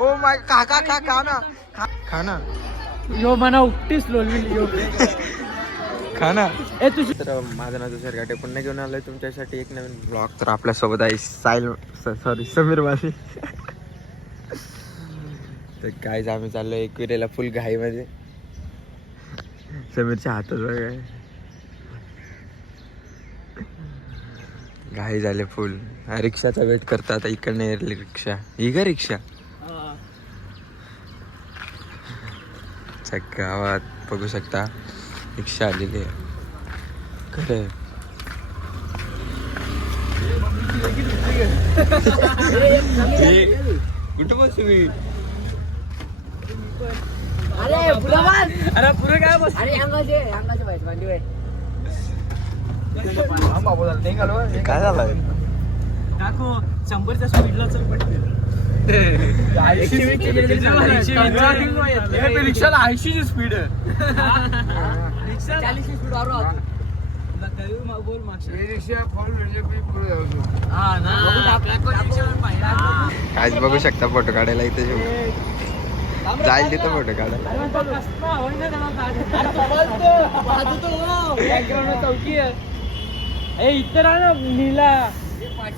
Oh my खा खा खा खा ना खा ना यो मना यो. खा ना? ए तुझी तर माझं नाव तुषार गाठे पुन्हा घेऊन आलोय तुमच्यासाठी एक नवीन ब्लॉग तर आपल्यासोबत आहे साईल सॉरी समीर वासी तर काय आम्ही चाललोय एकविरेला फुल घाईमध्ये. समीरच्या हातात बघा. घाई झाले फुल. हा, रिक्षाचा वेट करता आता इकडनं येईल रिक्षा. ही का रिक्षा? गावात बघू शकता रिक्षा आलेली आहे. खरं कुठं बसू मी? अरे पुरवान अरे पुरे काय बस? अरे अंगाचे अंगाचे पाहिजे भांडी बाई काय झालंय काकू शंभरच्या स्पीडला चल रिक्षाला ऐंशीची स्पीड रिक्षा चाळीसची स्पीड वाढवा बोल हा ना. काहीच बघू शकता फोटो काढायला इथे शिव जाईल तिथं फोटो काढायला. चौकी आहे. ए इतर ना नीला.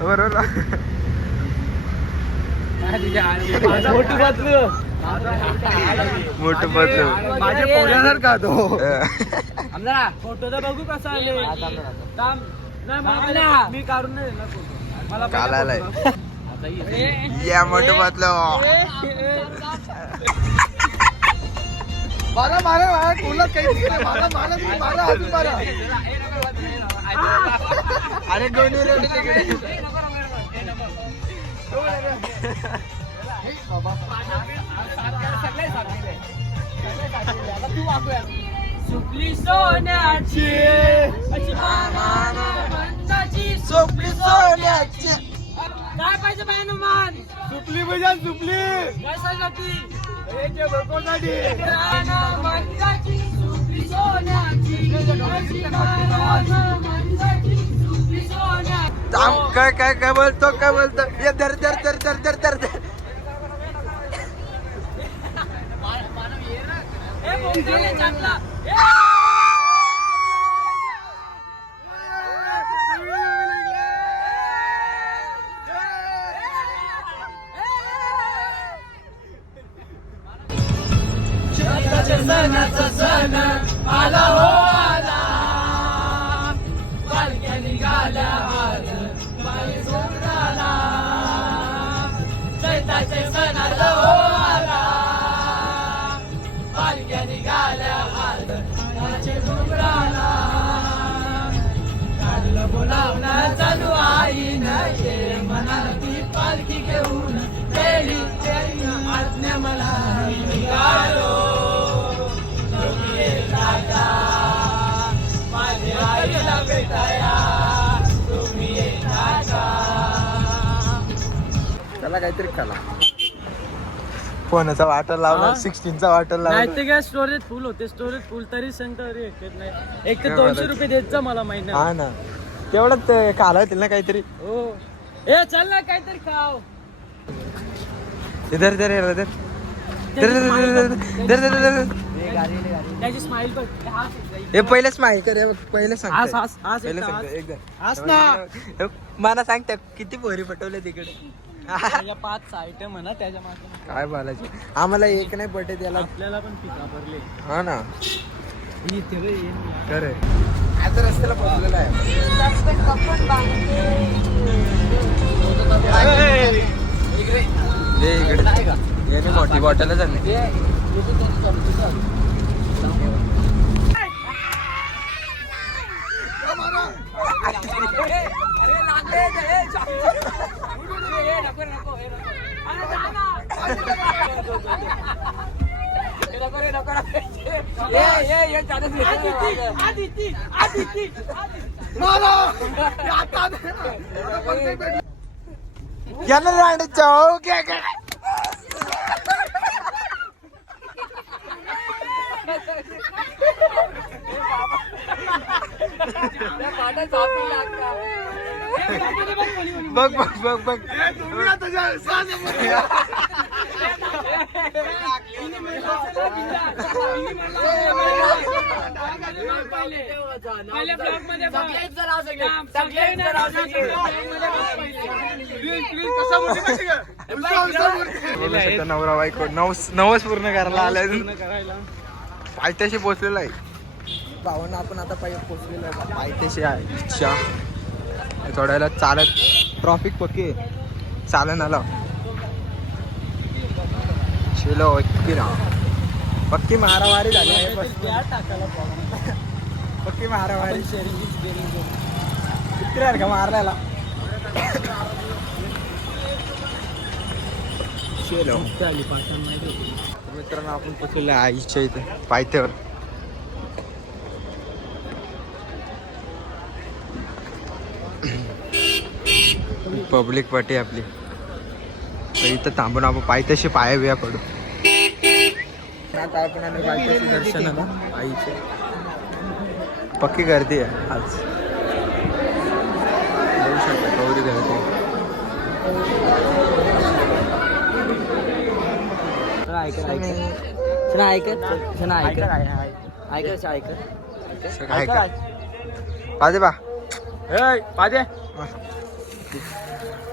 बरोबर मोठू बदलू मोठं बदलू माझ्या पोरासारखा तो फोटो तर बघू कसा आले मला मी काढून नाही. मला काढ. आता ये. मोठं बदलो मारा मारा मारा कोणाच काही. मारा मारा मारा अजून मारा अरे गोंडू रेडी तिकडे. सुपली सोन्याची. सुपली सोन्याची. काय पाहिजे बाय नुमान सुपली पाहिजे म्हणजे सुपली कशासाठी? सोन्याची. काय काय काय बोलतो काय बोलतो? ये धर धर धर धर धर धर धर. सणाचा सण आला हो. आला त्याला काहीतरी खाला फोनचा वाटर लावला सिक्सटीनचा वाटर लावला. नाही ते काय स्टोरेज फुल होते. स्टोरेज फुल तरी सांगता एक तर दोनशे रुपये देत जा मला महिना हा ना. तेवढंच खाला येतील ना काहीतरी. हो. ए चल ना काहीतरी खाव. इधर इधर इधर इधर. त्याची स्माइल बघ. हे पहिले स्माइल कर पहिले सांग पहिले सांग एकदा मला सांगता किती पोहरी पटवल्या तिकडे. पाच आयटम म्हणा त्याच्यामागे. काय बोलायचे? आम्हाला एक नाही पटे त्याला आपल्याला पण पिका भरले. हा ना. इथे रे, ये ना. खरे आता रस्त्याला पोहोचलेला आहे. दे इकडे. याने मोठी बॉटलच आणली. ఎల్లరాండి చౌకే పాట సాఫీ లాగా बघ बघ बघ. बघू. नवरा बायको. नवस नवस पूर्ण करायला आलाय. करायला पायथ्याशी पोहोचलेला आहे. पाहून आपण आता पाय पोहोचलेलो आहे. पायथ्याशी आहे. इच्छा. थोड्या वेळात चालत ट्रॉफिक पक्की चालन आलं चलो पक्की ना पक्की मारामारी झाली आहे पक्की. मारामारी. शेअरिंग किती राहील का मारल्याला चलो मित्रांनो आपण पोचलेलो आईच्या इथे पायथ्यावर. पब्लिक पार्टी आपली. तर इथं थांबून आपण पायथ्याशी पाया बिया पडू. आता आपण आलो पायथ्याशी दर्शनाला आईचे. पक्की गर्दी आहे आज. बघू शकता गौरी गर्दी काय का पाजे बा. पाजे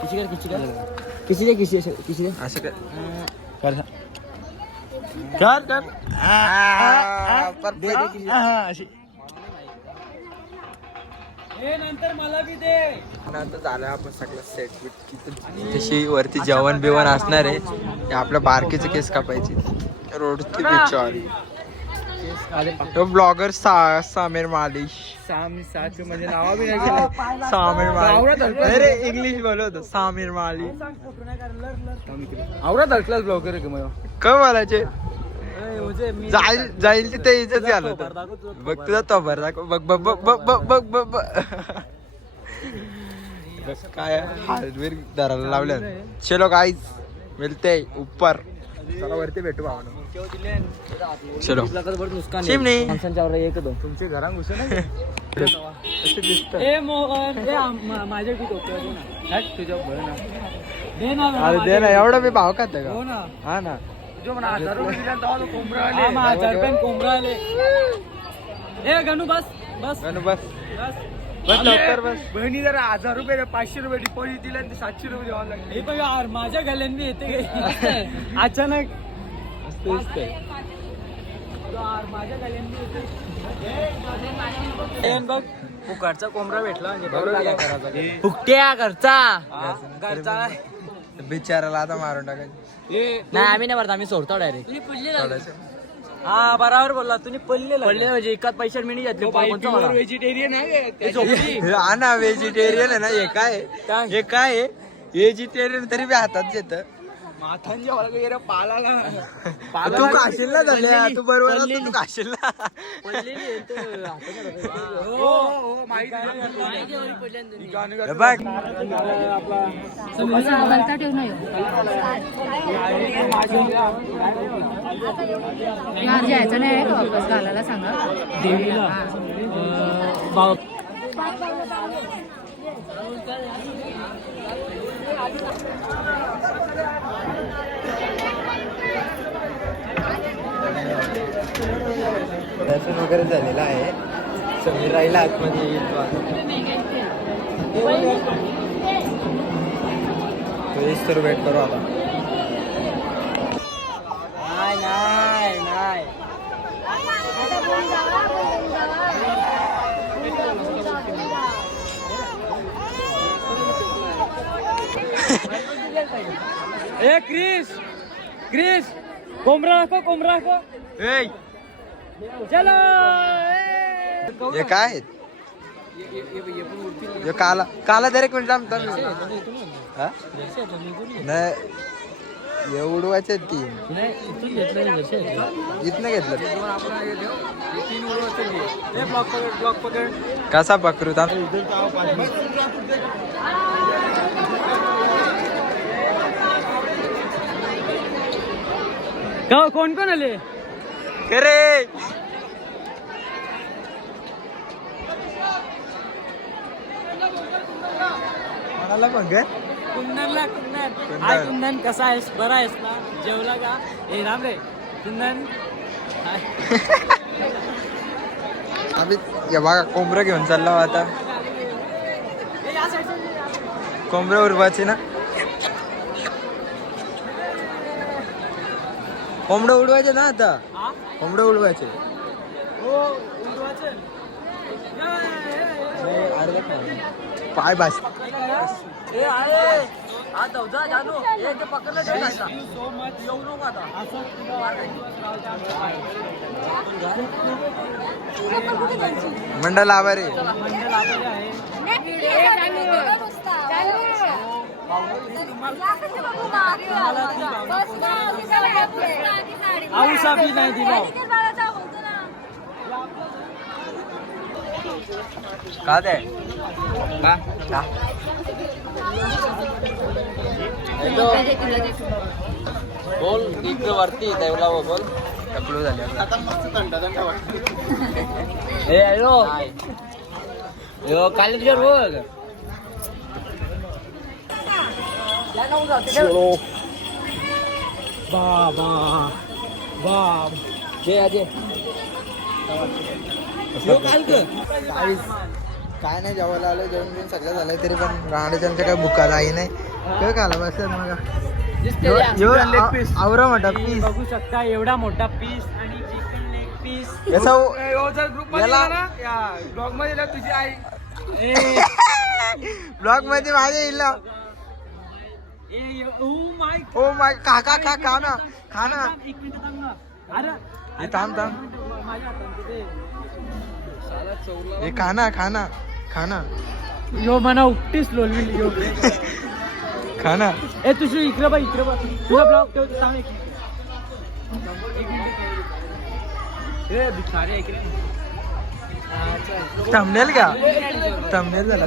किसी दे किसी किसी दे असं कर कर कर. कर नंतर मला बी दे. आता झालं आपण सगळं सेट बिट तशी वरती जेवण बिवण असणार आहे आपल्या बारकीचे केस कापायचे. रोडची बिचार. तो ब्लॉगर सामीर मालिश. साम साच सामीर मालिश. अरे इंग्लिश बोलत सामीर मालिश. आवडत असलाच ब्लॉगर आहे मला जाईल जाईल तिथे इज्जत झालं बघ तुझा तो भर दाखव. बघ बघ बघ बघ बघ बघ बघ. काय हार्डवेअर धरायला लावल्या चलो गाईज मिळते उपर चला वरती भेटू भावना. चलो. दे ना. एवढा मी भाव का? हो हा ना. ए गणू बस बस. बस. बहिणी जर हजार रुपये पाचशे रुपये डिपॉझिट दिलं सातशे रुपये द्यावं लागले. माझ्या घाल्यान मी येते. अचानक. यार, माझ्या गल्ल्यात मी येते. हे बघ फुकटचा कोंबडा भेटला म्हणजे फुकट्या घरचा. घरचा बिचाराला आता मारून टाकायचं. नाही आम्ही नाही भरत आम्ही सोडतो डायरेक्ट. हा बरोबर बोलला तुम्ही पडले पडले म्हणजे एकाच पैशात मी नाही घेतले व्हेजिटेरियन आहे हा ना व्हेजिटेरियन आहे ना हे काय काय? हे काय आहे? व्हेजिटेरियन तरी बी हातात येत माथांच्या वाला वगैरे पालाला. तू काशील ना झाल्या तू बरोबर ना, तू काशील ना. हो हो हे बघ. ठेवू यायचं नाही का वापस? घालायला सांगा. देवीला. दर्शन वगैरे झालेलं आहे. समीर राहिला आतमध्ये. येईल तर वेट करू आता नाही नाही नाही. ए क्रिस! क्रिस! कोंबडा दाखव कोंबडा दाखव. ए! चलो! हे काय? आहेत? हे काला काला दर एक मिनिट थांब थांब. हा? नाही एवढवायचे तीन. इथनं घेतलं. पकड पकड कसा पकरू थांब. का कोण कोण आले? अरे कोणाला पण काय कुंदनला कुंदन. कुंदन. हाय कुंदन. कसा आहेस? बरा आहेस ना? जेवला का? ए राम रे. कुंदन. आम्ही हे बघा कोंबडं घेऊन चाललो आता. कोंबडं उडवायचे ना? कोंबडं उडवायचे ना आता? कोंबडं उडवायचे. हो. पाय भास मंडळ आभारी. आऊसा बी नाही दिला. का? ते का? का बोल इकडे वरती देवला बोल टकलू झाले ए हॅलो. यो कालेजर बघ बाबा बाब जे अजय काय नाही जेवायला आलो जेवण सगळं झालं तरी पण राहण्याच्या काय भुका नाही नाही काय खाला बस मग आवरा मोठा पीस बघू शकता एवढा मोठा पीस आणि चिकन लेग पीस याचा याला ब्लॉगमध्ये तुझी आई ब्लॉगमध्ये माझ्या येईल ओ माय ओ माय खा खा ना खा ना. एक मिनिट थांब ना. अरे हे थांब थांब. माझ्या हातात ते हे खा ना खा ना खा ना. यो मना उपटीस लोलवी यो. खा ना. ए तुझी इकडे बघ इकडे बघ. तुझा ब्लॉग ठेव सांग एक मिनिट. थंबनेल का थंबनेल झाला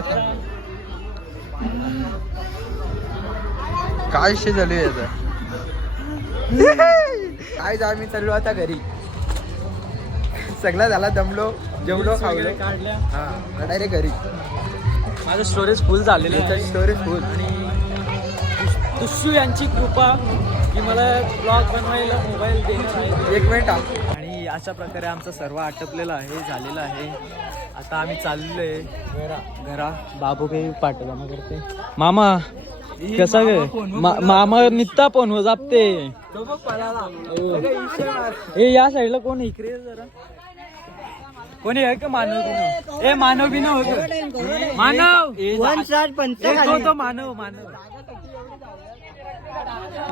काय आहे आता? काय जा आम्ही चाललो आता घरी. सगळा झाला दमलो जेवलो खावलो. काढल्या. हा डायरेक्ट घरी. माझं स्टोरेज फुल झालेलं आहे. स्टोरेज फुल आणि दुस्सू यांची कृपा की मला ब्लॉग बनवायला मोबाईल देणार आहे. एक मिनिट. आणि अशा प्रकारे आमचं सर्व आटपलेलं आहे झालेलं आहे. आता आम्ही चाललोय. घरा. घरा. बाबू काही पाठवला करते मामा कसा गे मा- मामा नित्ता पण हो जापते. ए. या साईडला कोण आहे? इकडे ये जरा. कोणी आहे? का मानव बिनव. ए मानव बिनव होतं मानव! वन शॉट तो मानव मानव.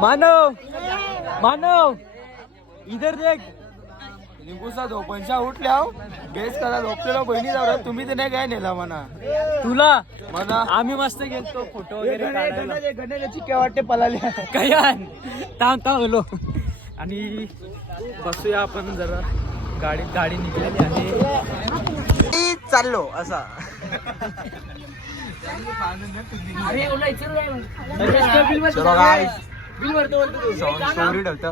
मानव! मानव! इधर देख. निघूसा झोपणच्या उठल्या बेस करा झोपलेला बहिणी जाऊ तुम्ही तर नाही काय नेला म्हणा. तुला? म्हणा. आम्ही मस्त गेलतो फोटो वगैरे काढायला. गणेशाची काय वाटते पलाल्या कयान? थांब थांब हलो. आणि बसूया आपण जरा. गाडी गाडी निघलेली आहे चाललो असा. चलो गाय स्टोरी ठेवतो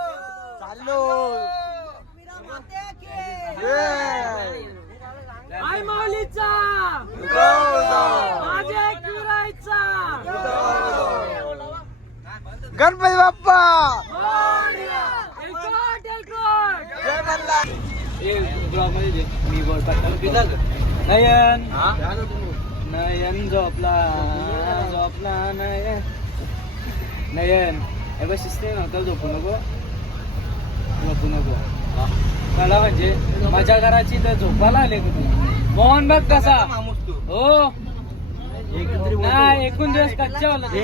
जय आई माऊलीचा माझ्या गणपती बाप्पा! मी नयन. नयन झोपला झोपला नयन. नयन. हे बस शिस्ते नव्हतं झोपू नको. झोपू नको कळा म्हणजे माझ्या घराची तर झोपायला आले का तू मोहन बघ कसा हो नाही एकूण दिवस कच्च्या ए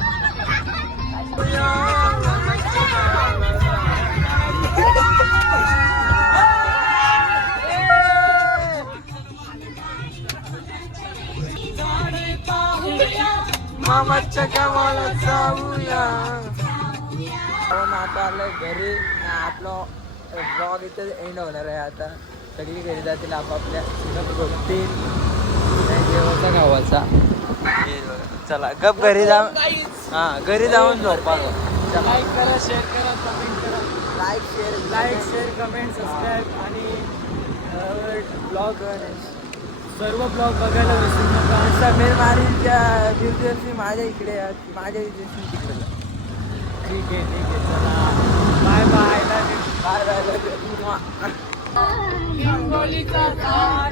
मामाच्या गावाला जाऊया. आता आलं घरी? आपलं ब्लॉग इथे एंड होणार आहे आता. सगळी घरी जातील आपापल्या. गोष्टी जेवायचा गावाचा. चला गप घरी जा. हा घरी जाऊन झोपा लाईक करा शेअर करा कमेंट करा. Like share like share comment subscribe आणि ब्लॉग सर्व ब्लॉग बघायला विसरू नका. समीर मारीच्या दिवशी माझ्या इकडे. माझ्या दिवशी तिकडे. जा. ठीक आहे ठीक आहे चला. Bye bye bye bye bye लिंबोळीचा झाड